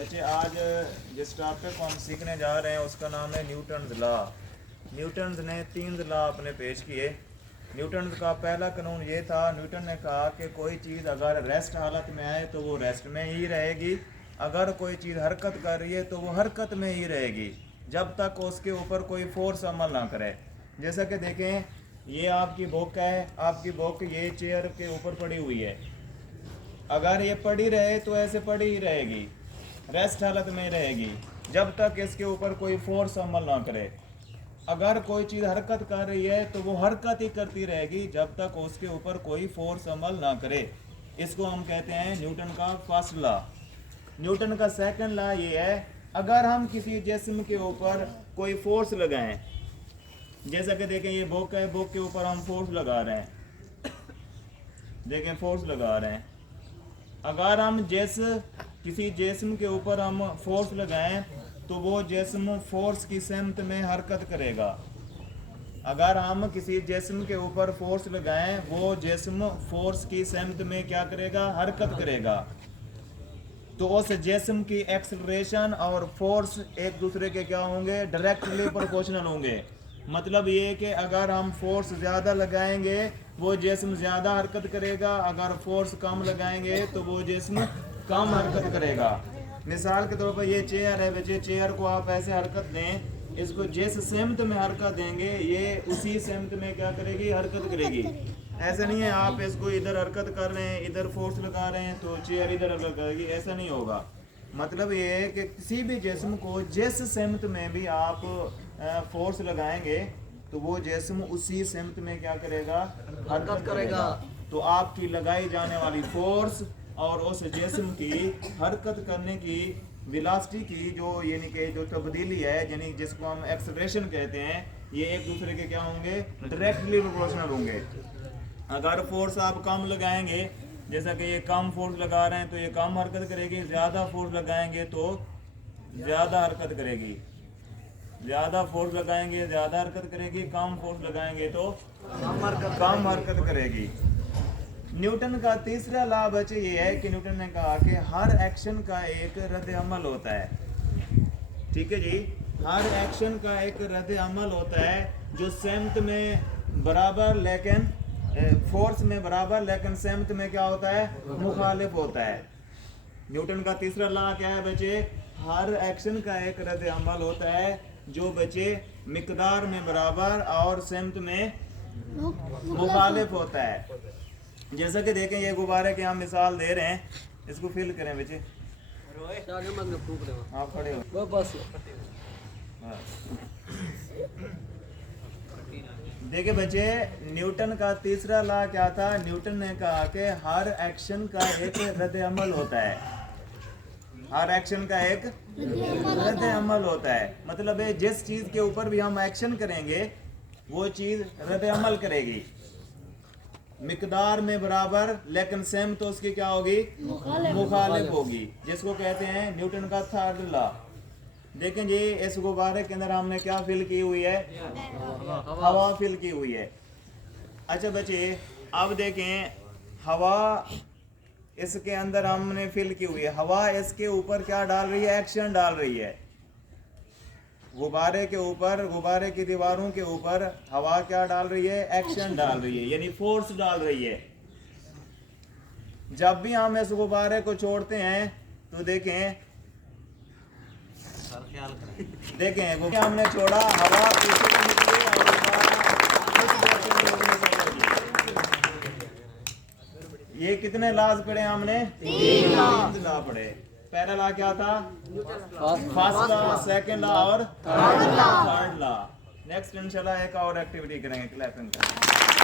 बच्चे आज जिस टॉपिक को हम सीखने जा रहे हैं उसका नाम है न्यूटन्स लॉ। न्यूटन्स ने 3 लॉ अपने पेश किए। न्यूटन्स का पहला कानून ये था, न्यूटन ने कहा कि कोई चीज़ अगर रेस्ट हालत में आए तो वो रेस्ट में ही रहेगी, अगर कोई चीज़ हरकत कर रही है तो वो हरकत में ही रहेगी जब तक उसके ऊपर कोई फोर्स अमल ना करे। जैसा कि देखें, ये आपकी बुक है, आपकी बुक ये चेयर के ऊपर पड़ी हुई है। अगर ये पड़ी रहे तो ऐसे पड़ी ही रहेगी, रेस्ट हालत में रहेगी जब तक इसके ऊपर कोई फोर्स अमल ना करे। अगर कोई चीज़ हरकत कर रही है तो वो हरकत ही करती रहेगी जब तक उसके ऊपर कोई फोर्स अमल ना करे। इसको हम कहते हैं न्यूटन का फर्स्ट लॉ। न्यूटन का सेकंड लॉ ये है, अगर हम किसी जिस्म के ऊपर कोई फोर्स लगाएं, जैसा कि देखें ये बुक है, बुक के ऊपर हम फोर्स लगा रहे हैं, देखें फोर्स लगा रहे हैं। अगर हम किसी जिस्म के ऊपर हम फोर्स लगाएं तो वो जिस्म फोर्स की समत में हरकत करेगा। अगर हम किसी जिस्म के ऊपर फोर्स लगाएं वो जिस्म फोर्स की समत में क्या करेगा, हरकत करेगा। तो उस जिस्म की एक्सेलरेशन और फोर्स एक दूसरे के क्या होंगे, डायरेक्टली प्रोपोर्शनल होंगे। मतलब ये कि अगर हम फोर्स ज़्यादा लगाएंगे वो जिस्म ज़्यादा हरकत करेगा, अगर फोर्स कम लगाएंगे तो वो जिस्म कम हरकत करेगा। मिसाल के तौर पर ये चेयर है बच्चे, चेयर को आप ऐसे हरकत दें, इसको जिस समत में हरकत देंगे ये उसी समत में क्या करेगी, हरकत करेगी। ऐसा नहीं है आप इसको इधर हरकत कर रहे हैं, इधर फोर्स लगा रहे हैं तो चेयर इधर हरकत करेगी, ऐसा नहीं होगा। मतलब ये है कि किसी भी जिस्म को जिस समत में भी आप फोर्स लगाएंगे तो वो जिस्म उसी समत में क्या करेगा, हरकत करेगा। तो आपकी लगाई जाने वाली फोर्स और उस जिस्म की हरकत करने की वेलोसिटी की जो यानी कि जो तब्दीली है, यानी जिसको हम एक्सेलरेशन कहते हैं, ये एक दूसरे के क्या होंगे, डायरेक्टली प्रोपोर्शनल होंगे। अगर फोर्स आप कम लगाएंगे, जैसा कि ये कम फोर्स लगा रहे हैं तो ये कम हरकत करेगी, ज़्यादा फोर्स लगाएंगे तो ज़्यादा हरकत करेगी, ज़्यादा फोर्स लगाएंगे ज़्यादा हरकत करेगी, कम फोर्स लगाएंगे तो कम हरकत करेगी। न्यूटन का तीसरा लॉ बच्चे ये है कि न्यूटन ने कहा कि हर एक्शन का एक रद्द अमल होता है। ठीक है जी, हर एक्शन का एक रद्द अमल होता है जो समत में बराबर लेकिन फोर्स में बराबर लेकिन समत में क्या होता है, मुखालिफ होता है। न्यूटन का तीसरा लॉ क्या है बच्चे, हर एक्शन का एक रद्द अमल होता है जो बच्चे मिकदार में बराबर और समत में मुखालिफ होता है। जैसा कि देखें ये गुब्बारे की हम मिसाल दे रहे हैं, इसको फिल करें बच्चे, आप खड़े हो बस। देखिए बच्चे, न्यूटन का तीसरा लॉ क्या था, न्यूटन ने कहा कि हर एक्शन का एक रद्द अमल होता है, हर एक्शन का एक रद्द अमल होता है। मतलब है जिस चीज़ के ऊपर भी हम एक्शन करेंगे वो चीज़ रद्द अमल करेगी, मिकदार में बराबर लेकिन सेम तो उसकी क्या होगी, मुखालिफ होगी, जिसको कहते हैं न्यूटन का थर्ड लॉ। देखें जी, इस गुब्बारे के अंदर हमने क्या फिल की हुई है, हवा फिल की हुई है। अच्छा बच्चे, अब देखें हवा इसके अंदर हमने फिल की हुई है, हवा इसके ऊपर क्या डाल रही है, एक्शन डाल रही है। गुब्बारे के ऊपर, गुब्बारे की दीवारों के ऊपर हवा क्या डाल रही है, एक्शन डाल रही है, यानी फोर्स डाल रही है। जब भी हम इस गुब्बारे को छोड़ते हैं तो देखें हमने छोड़ा, हवा पीछे को निकली और ये कितने लाज पढ़े हमने, 3 लॉ पढ़े। पहला लॉ क्या था, फर्स्ट लॉ, सेकंड लॉ और थर्ड लॉ। नेक्स्ट इंशाल्लाह एक और एक्टिविटी करेंगे, क्लैपिंग का।